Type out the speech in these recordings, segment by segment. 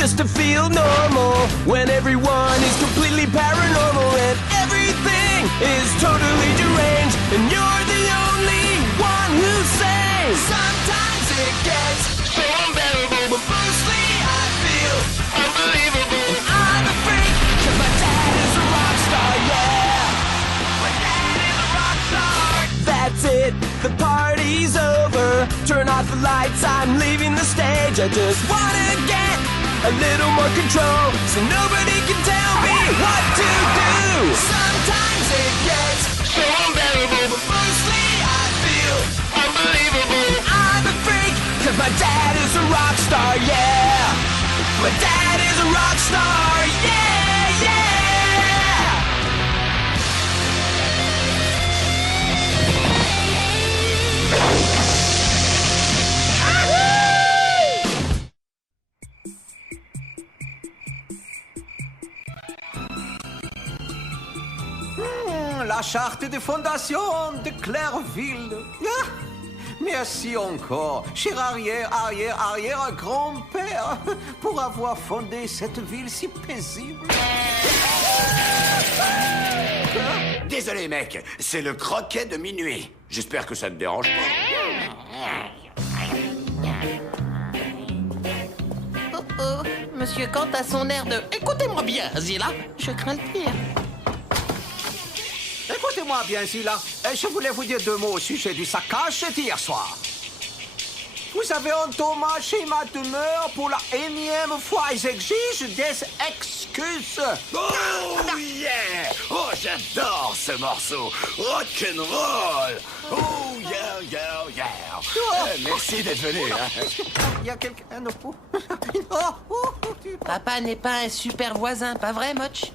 just to feel normal when everyone is completely paranormal and everything is totally deranged and you're the only one who's sane. Sometimes it gets so unbearable, but mostly I feel unbelievable. And I'm a freak, cause my dad is a rock star, yeah. My dad is a rock star. That's it, the party's over. Turn off the lights, I'm leaving the stage. I just wanna get a little more control so nobody can tell me what to do. Sometimes it gets so unbearable, but mostly I feel unbelievable. I'm a freak, cause my dad is a rock star, yeah. My dad is a rock star, yeah, yeah. La charte de fondation de Clairville. Ah, merci encore, cher arrière-grand-père, pour avoir fondé cette ville si paisible. Désolé, mec, c'est le croquet de minuit. J'espère que ça te dérange pas. Oh, Monsieur Kant a son air de... Écoutez-moi bien, Zilla, je crains le pire. Écoutez-moi bien, Zilla. Je voulais vous dire 2 mots au sujet du saccage d'hier soir. Vous avez endommagé ma demeure pour la énième fois et j'exige des excuses. Oh yeah! Oh, j'adore ce morceau. Rock'n'roll. Oh yeah, yeah, yeah. Merci d'être venu. Hein. Il y a quelqu'un au bout. Papa n'est pas un super voisin, pas vrai, Moch?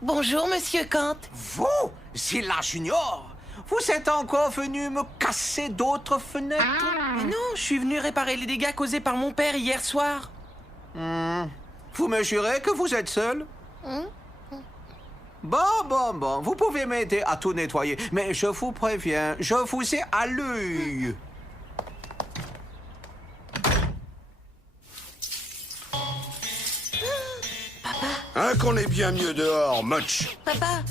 Bonjour, Monsieur Kant. Vous, Zilla Junior, vous êtes encore venu me casser d'autres fenêtres? Mais non, je suis venu réparer les dégâts causés par mon père hier soir. Vous me jurez que vous êtes seul? Bon, vous pouvez m'aider à tout nettoyer, mais je vous préviens, je vous ai à l'œil. Hein, qu'on est bien mieux dehors, Much. Papa,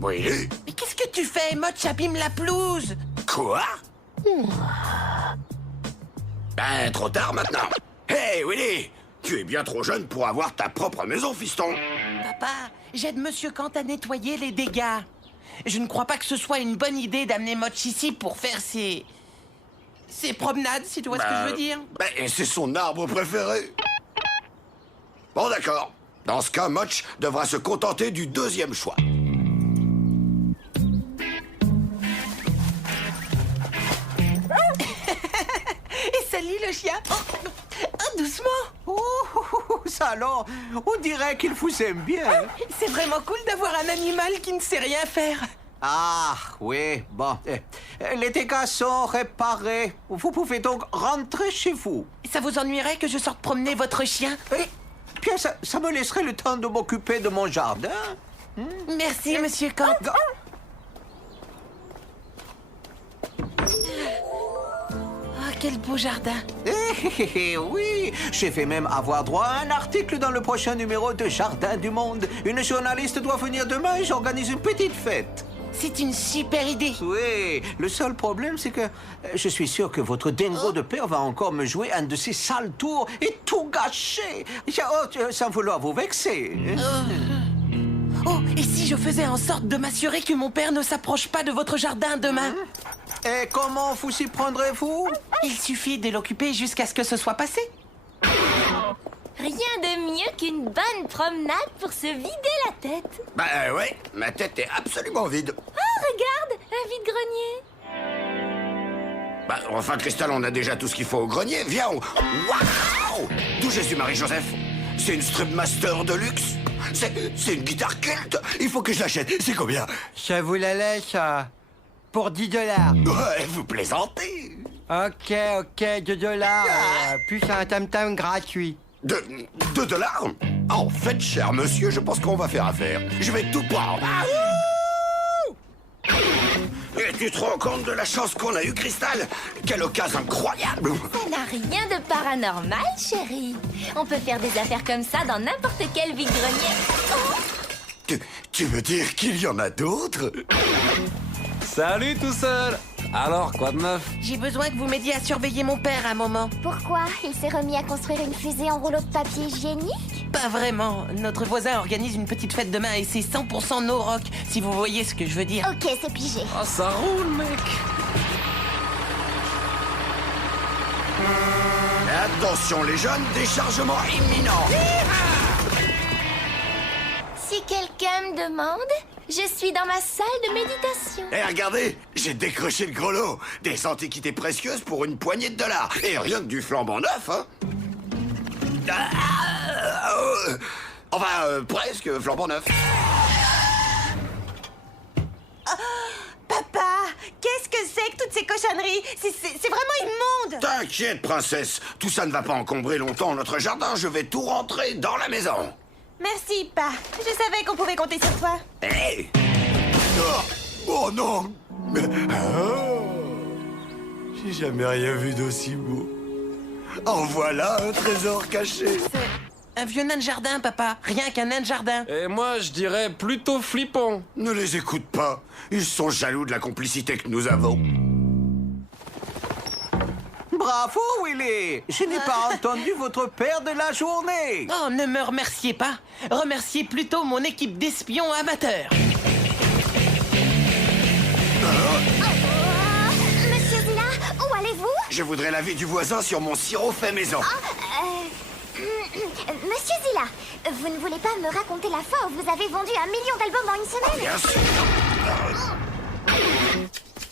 Oui? mais qu'est-ce que tu fais? Moch abîme la pelouse. Quoi? Ben, trop tard maintenant. Hey, Willy! Tu es bien trop jeune pour avoir ta propre maison, fiston. Papa, j'aide Monsieur Kant à nettoyer les dégâts. Je ne crois pas que ce soit une bonne idée d'amener Moch ici pour faire ses promenades, si tu vois ce que je veux dire. Ben, c'est son arbre préféré. Bon, d'accord. Dans ce cas, Much devra se contenter du 2e choix. Et salut le chien. Oh, doucement. Ça alors, on dirait qu'il vous aime bien. C'est vraiment cool d'avoir un animal qui ne sait rien faire. Ah, oui, bon. Les dégâts sont réparés. Vous pouvez donc rentrer chez vous. Ça vous ennuierait que je sorte promener votre chien? Bien, ça me laisserait le temps de m'occuper de mon jardin. Merci, Monsieur Kant. Ah, quel beau jardin. Oui, j'ai fait même avoir droit à un article dans le prochain numéro de Jardin du Monde. Une journaliste doit venir demain et j'organise une petite fête. C'est une super idée. Oui, le seul problème, c'est que je suis sûr que votre dingo de père va encore me jouer un de ses sales tours et tout gâcher. Sans vouloir vous vexer. Oh, et si je faisais en sorte de m'assurer que mon père ne s'approche pas de votre jardin demain? Et comment vous y prendrez-vous? Il suffit de l'occuper jusqu'à ce que ce soit passé. Rien de mieux qu'une bonne promenade pour se vider la tête. Ben ouais, ma tête est absolument vide. Oh, regarde, un vide-grenier. Bah, enfin, Cristal, on a déjà tout ce qu'il faut au grenier. Viens, Waouh! D'où Jésus Marie-Joseph? C'est une Strubmaster de luxe? C'est une guitare culte? Il faut que je l'achète. C'est combien? Je vous la laisse pour 10 $. Ouais, vous plaisantez. Ok, 2 $. Plus un tam-tam gratuit. 2 $? En fait, cher monsieur, je pense qu'on va faire affaire. Je vais tout prendre. Et tu te rends compte de la chance qu'on a eue, Cristal? Quelle occasion incroyable! Ça n'a rien de paranormal, chérie. On peut faire des affaires comme ça dans n'importe quel vide-grenier. Oh, Tu veux dire qu'il y en a d'autres? Salut tout seul. Alors, quoi de neuf? J'ai besoin que vous m'aidiez à surveiller mon père un moment. Pourquoi? Il s'est remis à construire une fusée en rouleau de papier hygiénique? Pas vraiment. Notre voisin organise une petite fête demain et c'est 100% no rock, si vous voyez ce que je veux dire. Ok, c'est pigé. Ah, ça roule, mec. Attention les jeunes, déchargement imminent. si quelqu'un me demande, je suis dans ma salle de méditation. Eh, regardez, j'ai décroché le gros lot. Des antiquités précieuses pour une poignée de dollars. Et rien que du flambant neuf, hein. Enfin, presque flambant neuf. Papa, qu'est-ce que c'est que toutes ces cochonneries? C'est vraiment immonde! T'inquiète, princesse. Tout ça ne va pas encombrer longtemps notre jardin. Je vais tout rentrer dans la maison. Merci, Pa. Je savais qu'on pouvait compter sur toi. Hé! Oh non! J'ai jamais rien vu d'aussi beau. En voilà un trésor caché. Un vieux nain de jardin, papa. Rien qu'un nain de jardin. Et moi, je dirais plutôt flippant. Ne les écoute pas. Ils sont jaloux de la complicité que nous avons. Bravo, Willy. Je n'ai pas entendu votre père de la journée. Oh, ne me remerciez pas. Remerciez plutôt mon équipe d'espions amateurs. Monsieur Zilla, où allez-vous? Je voudrais l'avis du voisin sur mon sirop fait maison. Monsieur Zilla, vous ne voulez pas me raconter la fois où vous avez vendu 1 million d'albums en une semaine? Bien sûr.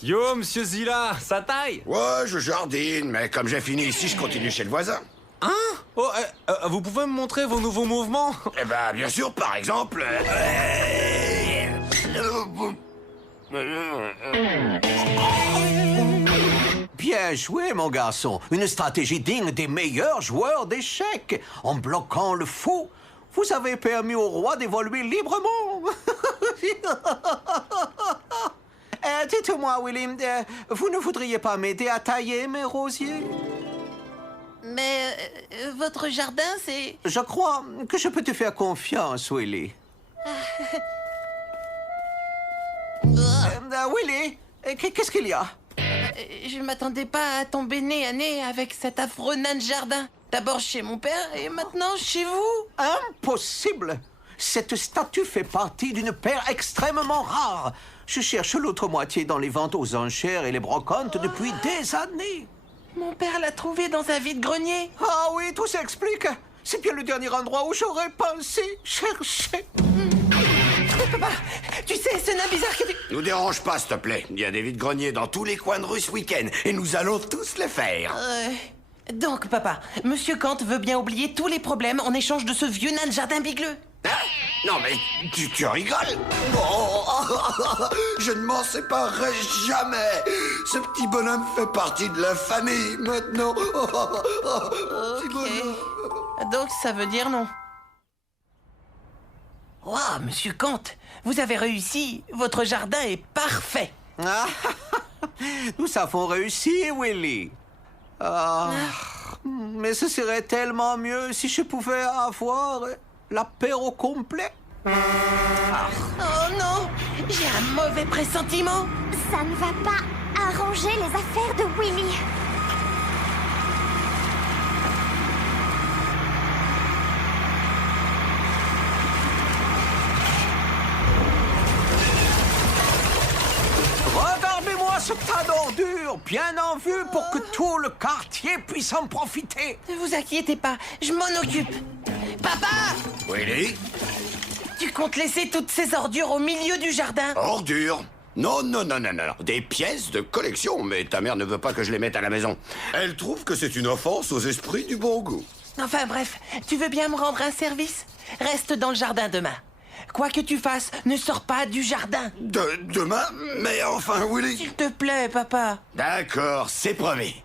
Yo, monsieur Zilla, ça taille? Ouais, je jardine, mais comme j'ai fini ici, je continue chez le voisin. Hein? Oh, vous pouvez me montrer vos nouveaux mouvements? Eh ben, bien sûr, par exemple... Bien joué, mon garçon. Une stratégie digne des meilleurs joueurs d'échecs. En bloquant le fou, vous avez permis au roi d'évoluer librement. Dites-moi, Willy, vous ne voudriez pas m'aider à tailler mes rosiers? Mais votre jardin, c'est... Je crois que je peux te faire confiance, Willy. Willy, qu'est-ce qu'il y a? Je m'attendais pas à tomber nez à nez avec cet affreux nain de jardin. D'abord chez mon père et maintenant chez vous. Impossible! Cette statue fait partie d'une paire extrêmement rare. Je cherche l'autre moitié dans les ventes aux enchères et les brocantes depuis des années. Mon père l'a trouvée dans un vide-grenier. Ah oui, tout s'explique. C'est bien le dernier endroit où j'aurais pensé chercher. Papa, tu sais, ce nain bizarre qui... Nous dérange pas, s'il te plaît. Il y a des vides-greniers dans tous les coins de rue ce week-end, et nous allons tous les faire. Donc, papa, Monsieur Kant veut bien oublier tous les problèmes en échange de ce vieux nain de jardin bigleux. Hein? Non mais, tu rigoles? Oh, je ne m'en séparerai jamais. Ce petit bonhomme fait partie de la famille maintenant. Petit bonhomme. Donc, ça veut dire non. Waouh, Monsieur Kant, vous avez réussi. Votre jardin est parfait. Ah, nous avons réussi, Willy. Mais ce serait tellement mieux si je pouvais avoir l'apéro complet. Oh non, j'ai un mauvais pressentiment. Ça ne va pas arranger les affaires de Willy. Regardez-moi ce tas d'ordures, bien en vue pour que tout le quartier puisse en profiter. Ne vous inquiétez pas, je m'en occupe. Papa, Willy, tu comptes laisser toutes ces ordures au milieu du jardin? ordure. Non, non, non, non, non, non. Des pièces de collection, mais ta mère ne veut pas que je les mette à la maison. Elle trouve que c'est une offense aux esprits du bon goût. Enfin bref, tu veux bien me rendre un service? Reste dans le jardin demain. Quoi que tu fasses, ne sors pas du jardin. Demain? Mais enfin, Willy... S'il te plaît, papa. D'accord, c'est promis.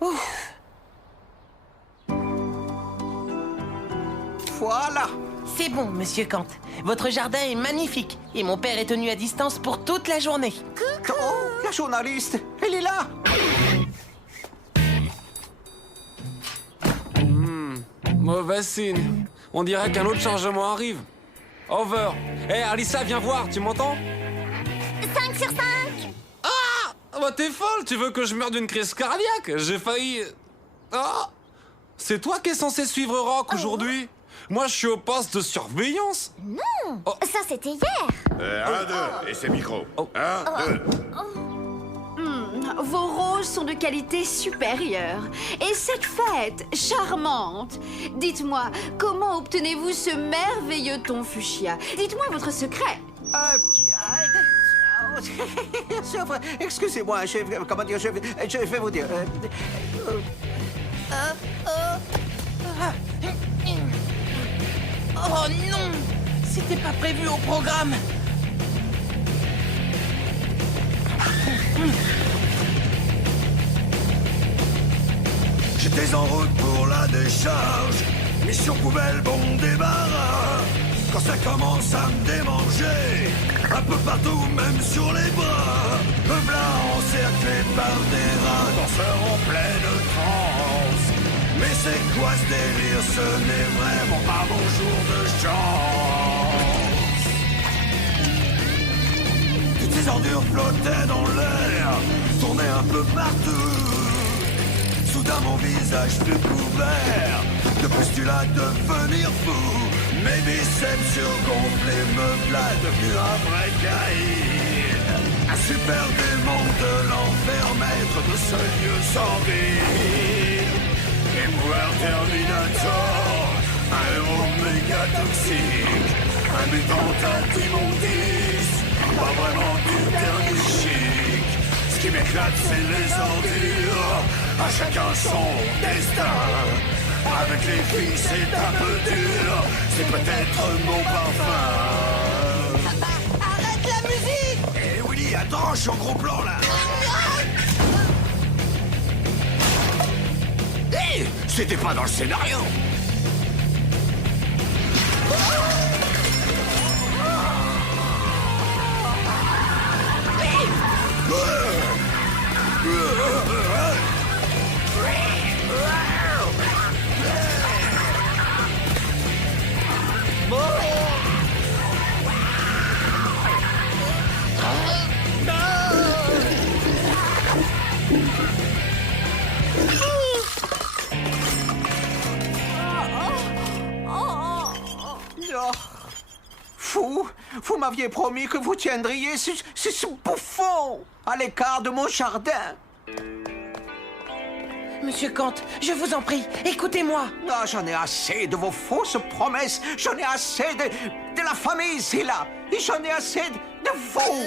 Ouf. Voilà. C'est bon, monsieur Kant. Votre jardin est magnifique. Et mon père est tenu à distance pour toute la journée. Oh, la journaliste, elle est là. Mauvais signe. On dirait qu'un autre chargement arrive. Over. Hé, Alissa, viens voir, tu m'entends? 5 sur 5. Ah bah t'es folle, tu veux que je meure d'une crise cardiaque? J'ai failli... Ah. C'est toi qui es censé suivre Rock aujourd'hui? Moi, je suis au poste de surveillance. Non, ça c'était hier. 1, 2, et c'est micro. 1, 2. Vos roses sont de qualité supérieure. Et cette fête charmante. Dites-moi, comment obtenez-vous ce merveilleux ton fuchsia? Dites-moi votre secret. Excusez-moi, comment dire, je vais vous dire. Oh non! C'était pas prévu au programme. J'étais en route pour la décharge. Mission poubelle, bon débarras. Quand ça commence à me démanger, un peu partout, même sur les bras. Me v'là encerclé par des rats, danseurs en pleine transe. Mais c'est quoi ce délire? Ce n'est vraiment pas mon jour de chance. Toutes ces ordures flottaient dans l'air, tournaient un peu partout. Soudain mon visage fut couvert de pustules à devenir fou. Mes biceps surgonflés me v'là devenu un vrai caïd. Un super démon de l'enfer, maître de ce lieu sordide. Et pouvoir Terminator, un héros méga toxique, un mutant anti-immondice, pas vraiment du dernier chic. Ce qui m'éclate, c'est les ordures, à chacun son destin. Avec les filles, c'est un peu dur, c'est peut-être mon parfum. Arrête la musique! Eh Willy, attends, je suis en gros plan là. Hé, c'était pas dans le scénario. Vous m'aviez promis que vous tiendriez ce bouffon à l'écart de mon jardin. Monsieur Kant, je vous en prie, écoutez-moi. Ah, j'en ai assez de vos fausses promesses. J'en ai assez de la famille ici, là. Et j'en ai assez de vous.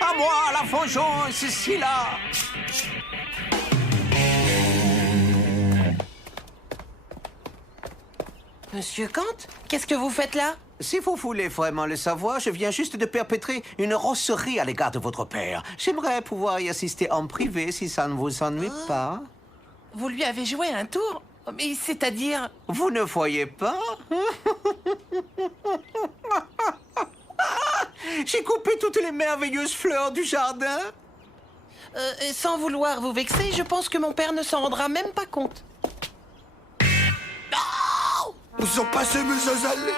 À moi, la vengeance ici, là. Monsieur Kant, qu'est-ce que vous faites là? Si vous voulez vraiment le savoir, je viens juste de perpétrer une rosserie à l'égard de votre père. J'aimerais pouvoir y assister en privé si ça ne vous ennuie pas. Vous lui avez joué un tour? Mais c'est-à-dire... Vous ne voyez pas? J'ai coupé toutes les merveilleuses fleurs du jardin. Sans vouloir vous vexer, je pense que mon père ne s'en rendra même pas compte. Où sont passés mes azalées?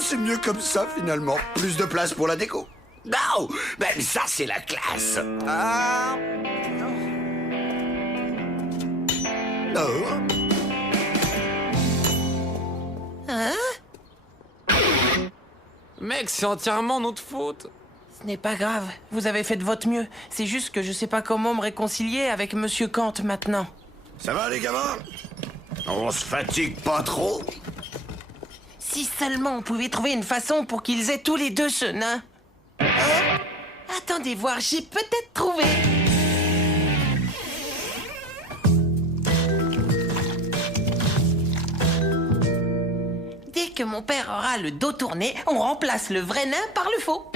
C'est mieux comme ça, finalement. Plus de place pour la déco. Non, ben ça, c'est la classe. Ah. Oh. Hein? Mec, c'est entièrement notre faute. Ce n'est pas grave, vous avez fait de votre mieux. C'est juste que je sais pas comment me réconcilier avec Monsieur Kant maintenant. Ça va, les gamins? On se fatigue pas trop? Si seulement on pouvait trouver une façon pour qu'ils aient tous les deux ce nain. Hein? Attendez voir, j'ai peut-être trouvé. Dès que mon père aura le dos tourné, on remplace le vrai nain par le faux.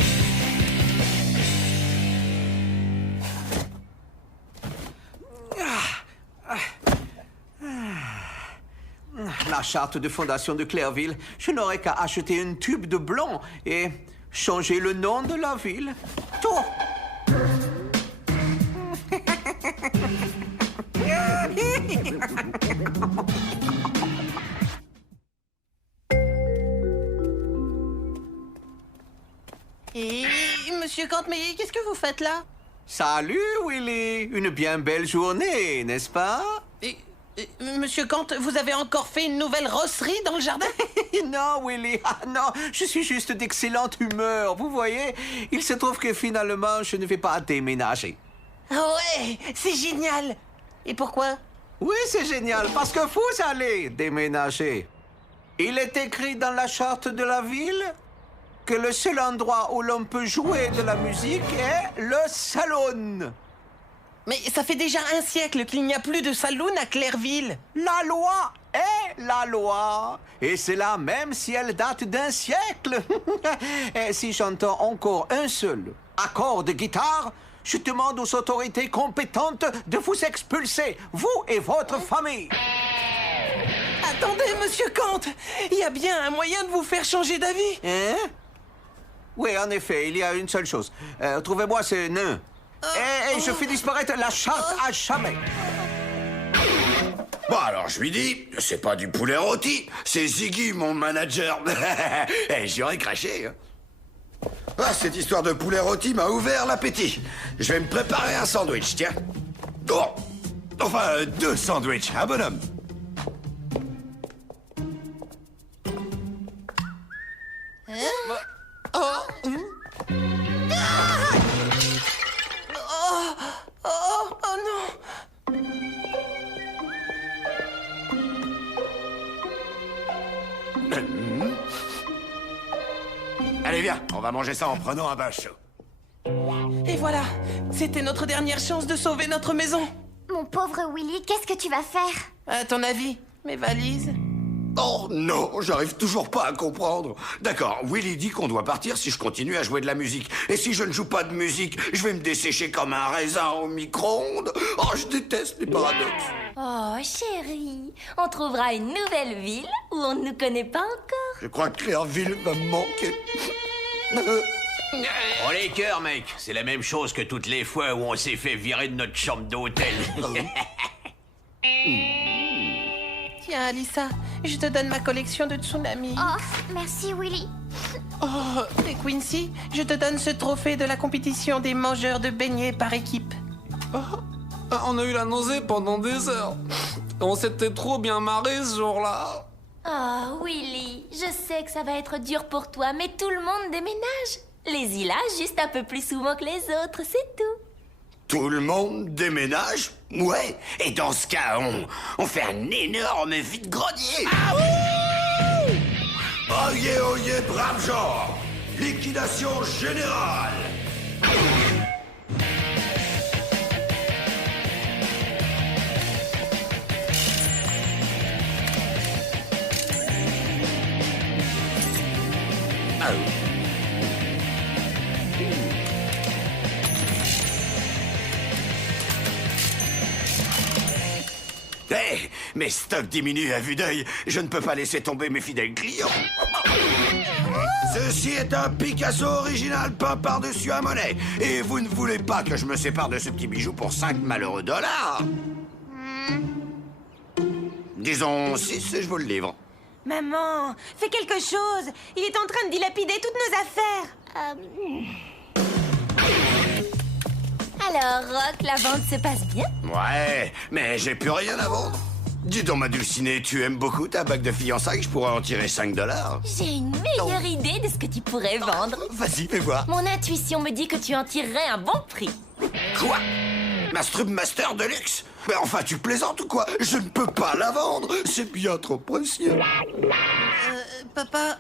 La charte de fondation de Clairville, je n'aurais qu'à acheter une tube de blanc et changer le nom de la ville. Tout. Et Monsieur Kant, mais qu'est-ce que vous faites là? Salut, Willy. Une bien belle journée, n'est-ce pas? Monsieur Kant, vous avez encore fait une nouvelle rosserie dans le jardin? Non, Willy, non, je suis juste d'excellente humeur, vous voyez. Il se trouve que finalement, je ne vais pas déménager. Ouais, c'est génial. Et pourquoi? Oui, c'est génial, parce que vous allez déménager. Il est écrit dans la charte de la ville que le seul endroit où l'on peut jouer de la musique est le salon. Mais ça fait déjà un siècle qu'il n'y a plus de saloon à Clairville. La loi est la loi. Et c'est là même si elle date d'un siècle. Et si j'entends encore un seul accord de guitare, je demande aux autorités compétentes de vous expulser, vous et votre famille. Attendez, Monsieur Kant, il y a bien un moyen de vous faire changer d'avis. Hein? Oui, en effet, il y a une seule chose. Trouvez-moi ce nain. Et je fais disparaître la charte à jamais. Bon, alors je lui dis, c'est pas du poulet rôti, c'est Ziggy, mon manager. Et j'aurais craché. Hein. Ah, cette histoire de poulet rôti m'a ouvert l'appétit. Je vais me préparer un sandwich, tiens. Oh, enfin, 2 sandwichs, un bonhomme. Oh non. Allez, viens, on va manger ça en prenant un bain chaud. Et voilà, c'était notre dernière chance de sauver notre maison. Mon pauvre Willy, qu'est-ce que tu vas faire? À ton avis, mes valises? Oh non, j'arrive toujours pas à comprendre. D'accord, Willy dit qu'on doit partir si je continue à jouer de la musique. Et si je ne joue pas de musique, je vais me dessécher comme un raisin au micro-ondes. Oh, je déteste les paradoxes. Oh, chérie, on trouvera une nouvelle ville où on ne nous connaît pas encore. Je crois que Clairville va me manquer. Oh les cœurs, mec, c'est la même chose que toutes les fois où on s'est fait virer de notre chambre d'hôtel. Tiens, Alissa, je te donne ma collection de tsunamis. Oh, merci Willy. Oh, et Quincy, je te donne ce trophée de la compétition des mangeurs de beignets par équipe. Oh, on a eu la nausée pendant des heures. On s'était trop bien marré ce jour-là. Oh, Willy, je sais que ça va être dur pour toi, mais tout le monde déménage. Les îlas juste un peu plus souvent que les autres, c'est tout. Tout le monde déménage? Ouais. Et dans ce cas, on fait un énorme vide-grenier. Ah oui! Oyez, brave gens! Liquidation générale! Hé, mes stocks diminuent à vue d'œil. Je ne peux pas laisser tomber mes fidèles clients. Ceci est un Picasso original peint par-dessus un Monet. Et vous ne voulez pas que je me sépare de ce petit bijou pour 5 malheureux dollars? Disons 6 et je vous le livre. Maman, fais quelque chose. Il est en train de dilapider toutes nos affaires. Alors, Rock, la vente se passe bien? Ouais, mais j'ai plus rien à vendre. Dis donc, ma Dulcinée, tu aimes beaucoup ta bague de fiançailles? Je pourrais en tirer 5 $. J'ai une meilleure idée de ce que tu pourrais vendre. Vas-y, fais voir. Mon intuition me dit que tu en tirerais un bon prix. Quoi? Ma Strub Master de luxe? Mais enfin, tu plaisantes ou quoi? Je ne peux pas la vendre. C'est bien trop précieux. Papa,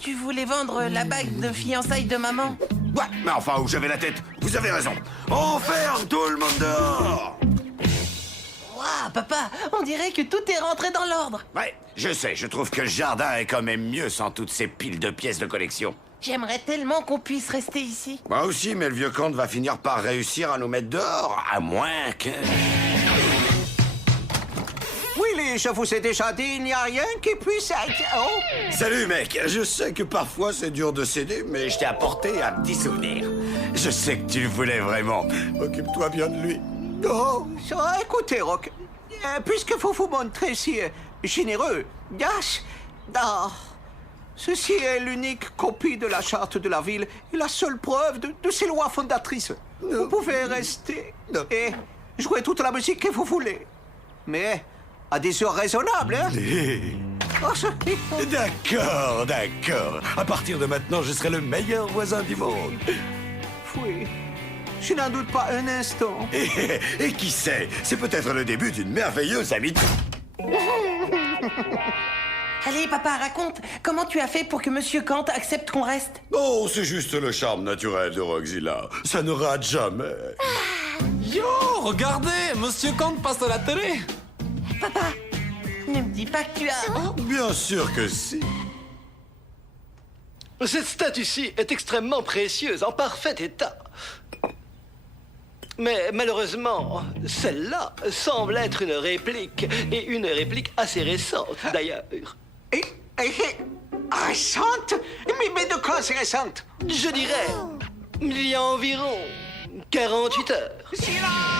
tu voulais vendre la bague de fiançailles de maman? Ouais, mais enfin, où j'avais la tête? Vous avez raison. On ferme tout le monde dehors. Waouh, papa, on dirait que tout est rentré dans l'ordre. Ouais, je sais, je trouve que le jardin est quand même mieux sans toutes ces piles de pièces de collection. J'aimerais tellement qu'on puisse rester ici. Moi aussi, mais le vieux comte va finir par réussir à nous mettre dehors, à moins que... Willy, je vous ai déjà dit, il n'y a rien qui puisse être... Oh! Salut, mec. Je sais que parfois c'est dur de céder, mais je t'ai apporté un petit souvenir. Je sais que tu le voulais vraiment. Occupe-toi bien de lui. Oh! Écoutez, Rock, puisque vous vous montrez si généreux, Dash, ceci est l'unique copie de la charte de la ville et la seule preuve de ses lois fondatrices. Vous pouvez rester et jouer toute la musique que vous voulez. Mais à des heures raisonnables, hein? D'accord, d'accord. À partir de maintenant, je serai le meilleur voisin du monde. Oui, je n'en doute pas un instant. Et qui sait, c'est peut-être le début d'une merveilleuse amitié. Allez, papa, raconte. Comment tu as fait pour que Monsieur Kant accepte qu'on reste? Oh, c'est juste le charme naturel de Roxilla. Ça ne rate jamais. Yo, regardez, Monsieur Kant passe à la télé. Papa, ne me dis pas que tu as... Bien sûr que si. Cette statue-ci est extrêmement précieuse, en parfait état. Mais malheureusement, celle-là semble être une réplique, et une réplique assez récente, d'ailleurs. Récente? Mais de quoi c'est récente? Je dirais, il y a environ 48 heures. Silence!